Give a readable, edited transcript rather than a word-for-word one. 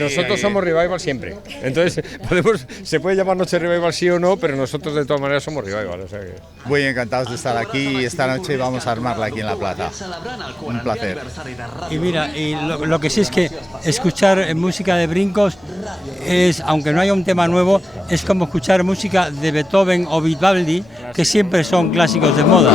nosotros somos Revival siempre. Entonces, se puede llamar Noche Revival sí o no, pero nosotros de todas maneras somos Revival. O sea que... Muy encantados de estar aquí y esta noche vamos a armarla aquí en La Plata. Un placer. Y mira, lo que sí es que escuchar música de Brincos es, aunque no haya un tema nuevo, es como escuchar música de Beethoven o Vivaldi, que siempre son clásicos de moda.